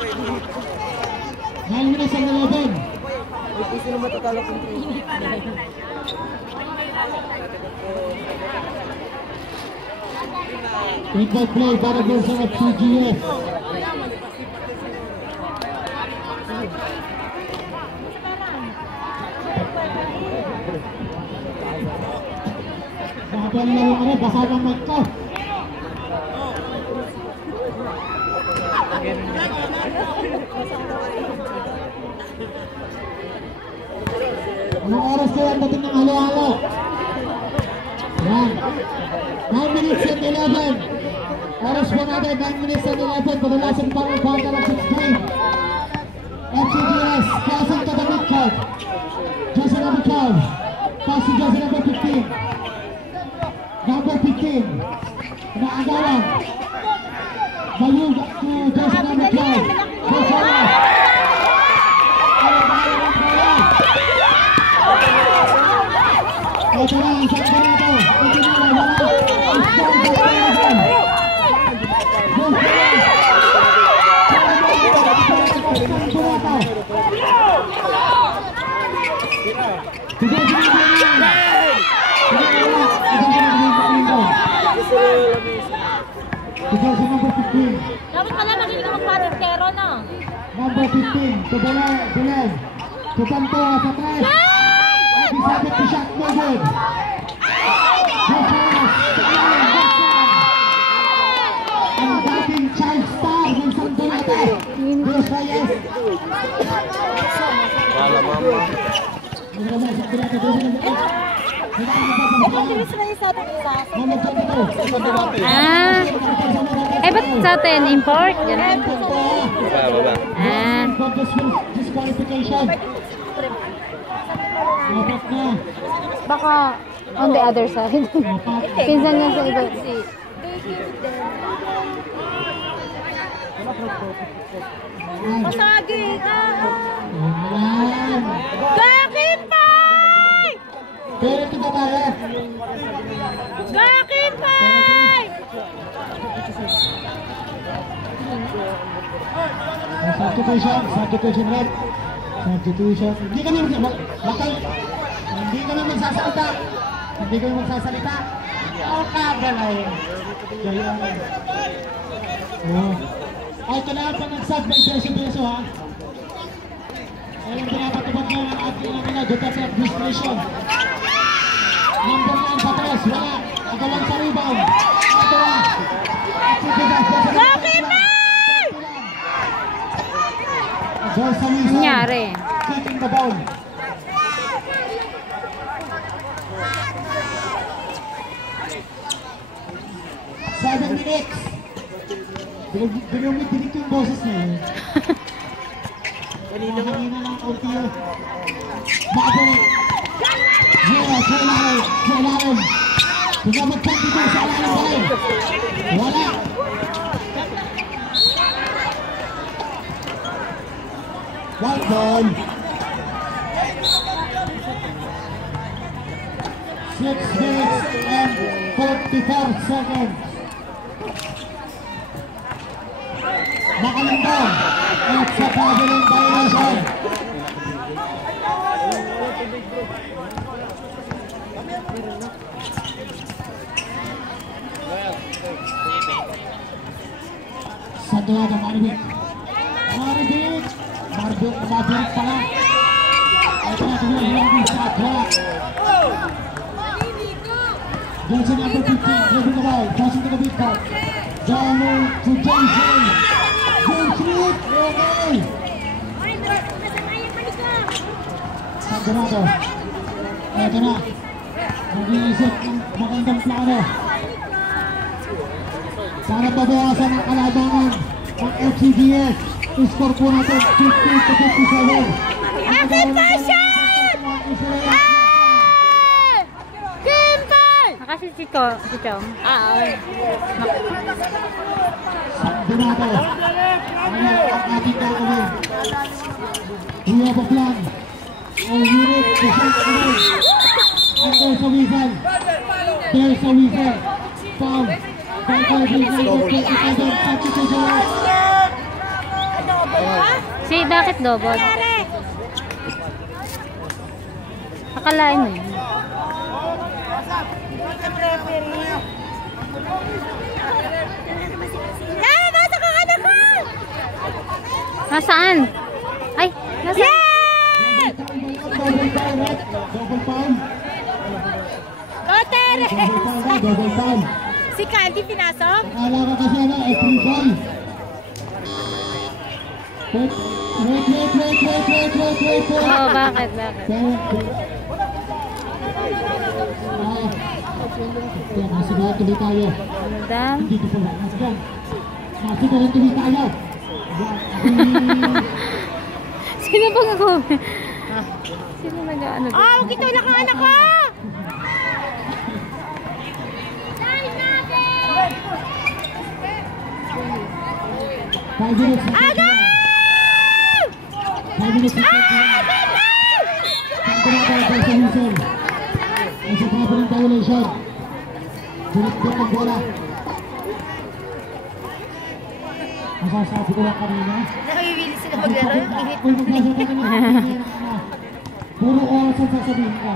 9 minutes and 11. Sino matatalo kung Equal play para doon sa FCGS. Sabi ang laro ano, basa ng mic ko. Anong oras kaya ang dating ng halo-halo? Yan. 9 minutes and 11. Oras po natin, 9 minutes and 11. Padalasang pang quarter of 16. FCGS, passing to the midcourt. Jersey number 12. Passing jersey number 15. Number 15. Naagawan. Bayug to jersey number 12. Jersey ito na ang sakit na ito. Ito na wala. Dapat pala magiging magpatintero na. Number 15, to Belen. To Santo sa tres. Disabit to shot, no good. Ang dating child star ng Santo Nate. Dos Reyes. Wala mama. Ba't sa atin import? Ganun. Baba. Disqualification. Baka on the other side. Pinsan nga sa iba. Masagi ka! Gakipay! Pero ito ba tayo? Gakipay! Substitution red. Substitution. Hindi kami magsasalita. Hindi kami magsasalita. O kagalay. Ito na ang panagsag ng beso-beso ha. Ayun pinapatubad nyo ang ating Duterte administration. Number 9 sa tres. Wala. Agawan sa rebound. Ito na. Nangyari. Kicking the ball. Seven minutes. Binumit yung boses na yun. Kanina lang konti yun. Makabalik. Sa ilalim. Sumabagpag dito sa ilalim tayo. Wala. White ball. 6 minutes and 44 seconds. Makalindong at sa traveling violation. Sa duwa ng Maribik. Mabirik pala. Ito na tuloy sa duwa. Johnson number 15, dribbling the ball, passing to the big part. Jamo to Johnson. Johnson, okay. Sandonato. Ito na. Mag-iisip ng magandang plano. Para babawasan ang kalabangan ng FCGS. Score po natin 50 to 57. Kasi si Chong. Sandonato. Ano ang ating gagawin? We have a plan. Ang unit to shot away. And there's a whistle. There's a whistle. Foul. By Whistle. Substitution. bakit double? Akalain mo yun. Nasaan? Ay, nasaan? Double foul. Double foul. Si Candy pinasok? Akala ka kasi ano, free ball. Wait. Oo, bakit? Nasigaw tuloy tayo. Madam? Dito po lang. Nasigaw tuloy tayo. Sino ba nga Sino nag-ano? Oh, kita lang ang anak ko! Aga! 5 minutes na sa traveling violation. Dinikbit ang bola. Masasabi ko lang kanina. Nakawili sila maglaro yung init. Kung magsasabi ka nila, puro oras ang sasabihin ka.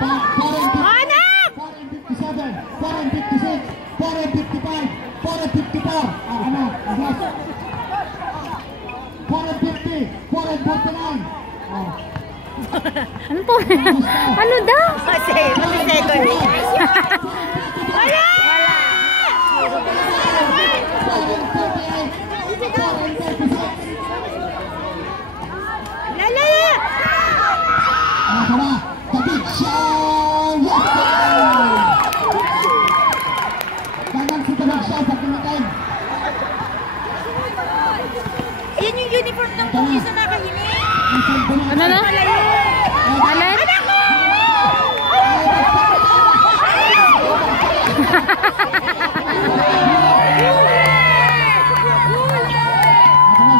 Anak! 457, 456, 455, 454. Ano? Agos. 450, 449. Ano po? Ano daw? Kasi, second. Wala! Lala! Tama, David Shaw! Tanang si David Shaw pag tumatay. Ayan yung uniform ng pulis na nakahinig. Ano na? Alan? Anak ko!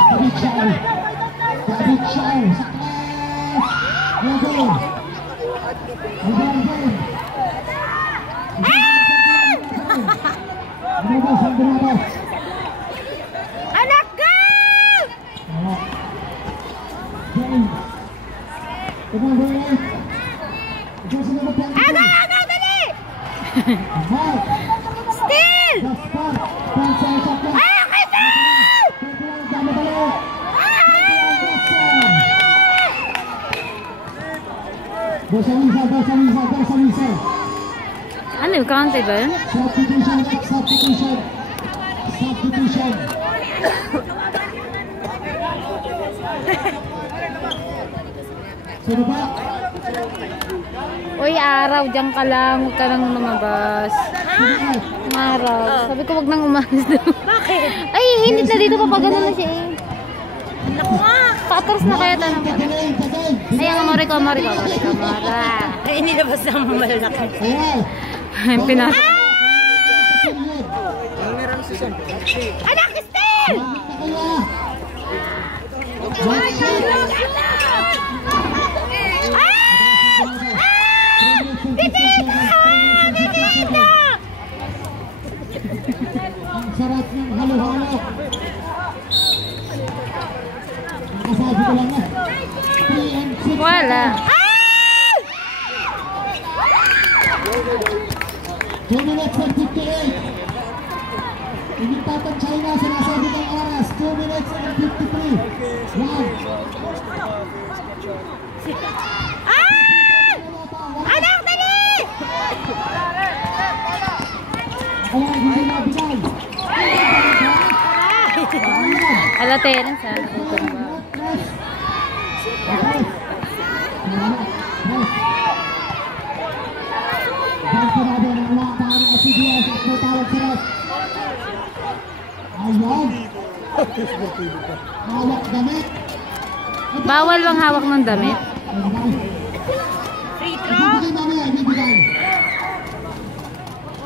David Shaw! David Shaw! Sa class! Logo! Anak ko! Aga, dali! Still! Ay, kita! Ano yung counted ba yun? Substitution. Sino ba? Uy, araw, diyan ka lang. Huwag ka nang lumabas. Araw. Sabi ko, wag nang umalis doon. Bakit? Ay, hinit na dito kapag ano na siya eh. Naku nga! Paatras na kaya tanong ko. Ay, ang amore ko. Ay, nilabas na ang malalaki. Pinasok. Anak, still! Bibita! Ang sarap ng halo-halo. Nakasabi ko lang na. 3 and 6. Wala. 2 minutes and 58. Inipatan China, sinasabi ng oras. 2 minutes and 53. Round. Anak, dali! Kaya hindi nabigay. Ala, Terence ha. Natuto na ba? Gantirado ng laban ng CBS at may tawag si Ross. Ayan. Hawak damit. Bawal bang hawak ng damit? Free throw? Ibibigay mamaya, ibibigay.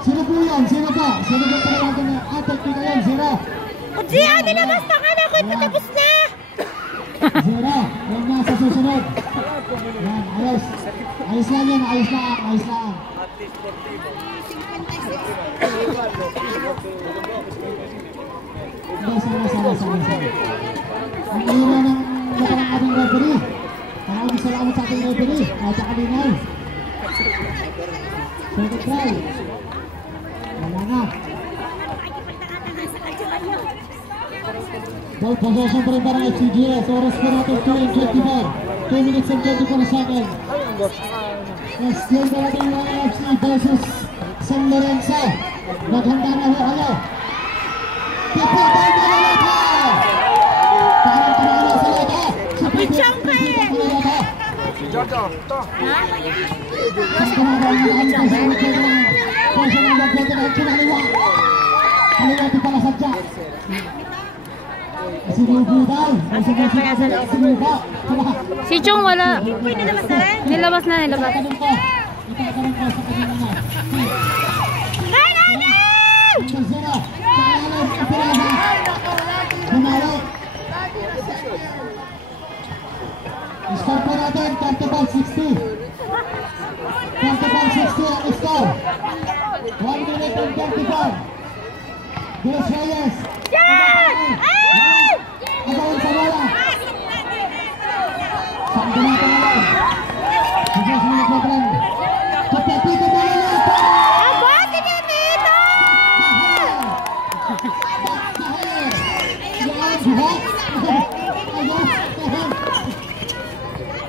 Sino po yun? Sino po? Sino po talaga na atak nito yun? Zero. Kutsiya, nilabas na ka na! Kung patapos na! Zero. Yung nasa susunod. Yan, ayos. Ayos lang yan, ayos lang. Ayos lang. Sama. Ang ira ng Try. Wala na. Ball possession pa rin para ng FCGS. Oras pa natin 2 and 24. 2 minutes and 24 seconds. Next game na natin yung AFC versus San Lorenzo. Naghanda na ho kayo. Pipo tayo na lata! Parang tumala sa lata. Pichang ka eh! Jojo, to. Ang tumala ng lata sa lata na. Kasi nang nagpunta na ito na kaliwa. Kaliwa ito pala sadya. Sinubo daw. Sinubo. Si Chong wala. Nilabas na, nilabas. Itatanong ko sa kanila na. Zero. Pangalan, Apirada. Bumawi. Score po natin, 35-60. 35-60 ang score. 1 minute and 34. Dos Reyes. Agawin sa bola. Saan dumata na lang. Sugos mo na program. Kapapito na lang. Aba, tinipito!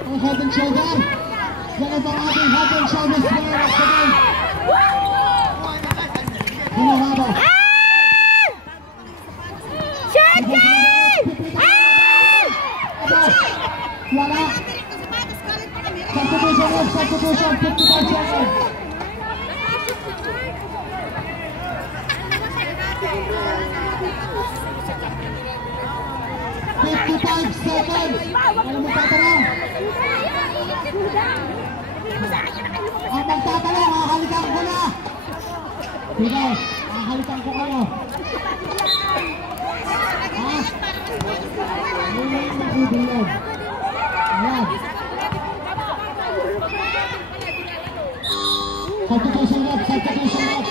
Ang head and shoulder. Yan ang ating head and shoulders player of the game. Colorado. Wala. Substitution, 55 seconds. Ano magtatanong? Ang magtatanong, hahalikan ko na. Sige, hahalikan ko kayo. Ha? Ano yung magbibilog? Ayan. Substitution rep, substitution rep.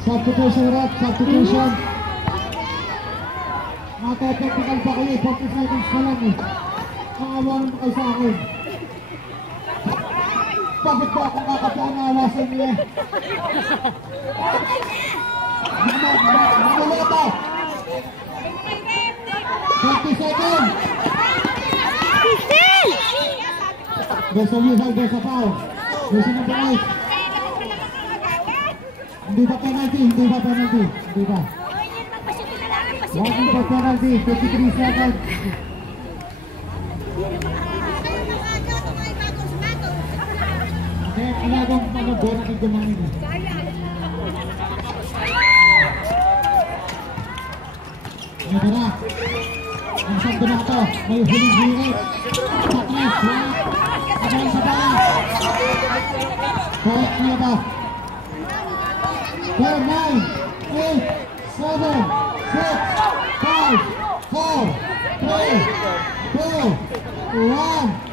Substitution rep, substitution. Naka-technical pa kayo, 40 seconds pa lang eh. Nakawalan mo kayo sa akin. Bakit ba akong kakapanawasan niya? Manuloto! 30 seconds! There's a whistle, there's a foul. There's a number 8. Hindi ba penalty? Hindi ba penalty? Hindi ba? Walking for penalty, 53 seconds. Kaya alagang bola kay Gumangin. Ano na? Ang sando na ito, may huling-huling. Patras, wala. Agalan sa bala. Correct niya ba? 10, 9, 8, 7, 6, 5, 4, 3, 2, 1.